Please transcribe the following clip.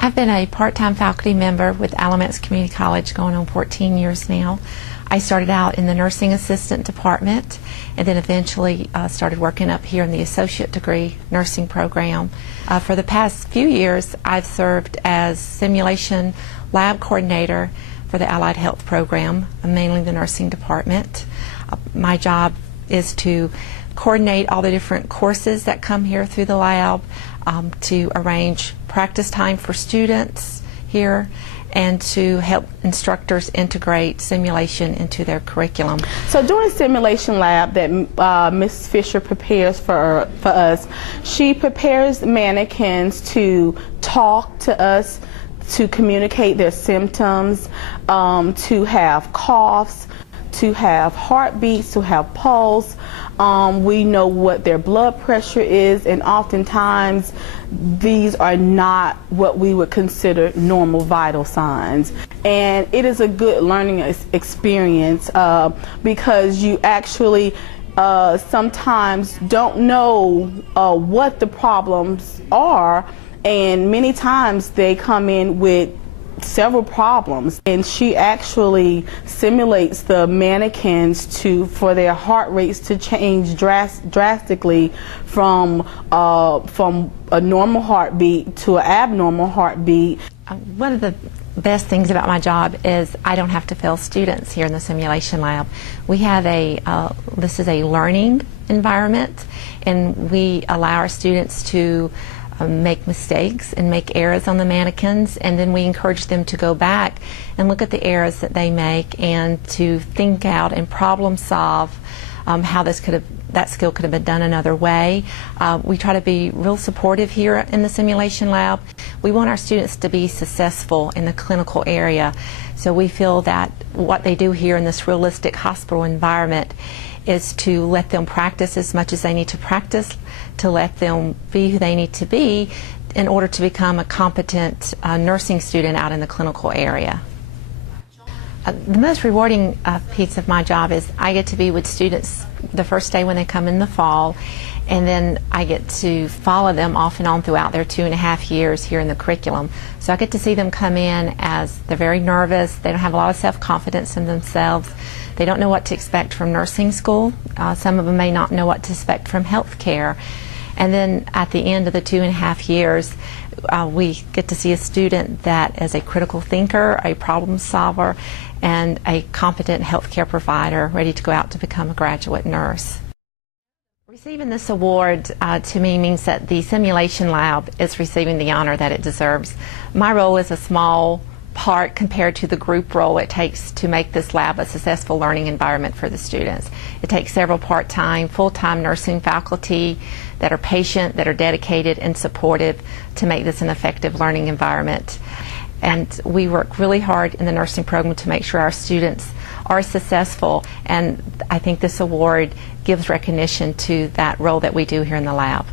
I've been a part-time faculty member with Alamance Community College going on 14 years now. I started out in the nursing assistant department and then eventually started working up here in the associate degree nursing program. For the past few years, I've served as simulation lab coordinator for the allied health program, mainly the nursing department. My job is to coordinate all the different courses that come here through the lab, to arrange practice time for students here, and to help instructors integrate simulation into their curriculum. So during simulation lab that Ms. Fisher prepares for us, she prepares mannequins to talk to us, to communicate their symptoms, to have coughs, to have heartbeats, to have pulse. We know what their blood pressure is, and oftentimes these are not what we would consider normal vital signs. And it is a good learning experience because you actually sometimes don't know what the problems are, and many times they come in with several problems, and she actually simulates the mannequins for their heart rates to change drastically from a normal heartbeat to an abnormal heartbeat. One of the best things about my job is I don't have to fail students here in the simulation lab. We have this is a learning environment, and we allow our students to make mistakes and make errors on the mannequins, and then we encourage them to go back and look at the errors that they make and to think out and problem solve how that skill could have been done another way. We try to be real supportive here in the simulation lab. We want our students to be successful in the clinical area, so we feel that what they do here in this realistic hospital environment is to let them practice as much as they need to practice, to let them be who they need to be in order to become a competent nursing student out in the clinical area. The most rewarding piece of my job is I get to be with students the first day when they come in the fall, and then I get to follow them off and on throughout their 2.5 years here in the curriculum. So I get to see them come in as they're very nervous, they don't have a lot of self-confidence in themselves, they don't know what to expect from nursing school, some of them may not know what to expect from health care. And then at the end of the 2.5 years, we get to see a student that is a critical thinker, a problem solver, and a competent healthcare provider ready to go out to become a graduate nurse. Receiving this award to me means that the simulation lab is receiving the honor that it deserves. My role is a small part compared to the group role it takes to make this lab a successful learning environment for the students. It takes several part-time, full-time nursing faculty that are patient, that are dedicated and supportive to make this an effective learning environment. And we work really hard in the nursing program to make sure our students are successful, and I think this award gives recognition to that role that we do here in the lab.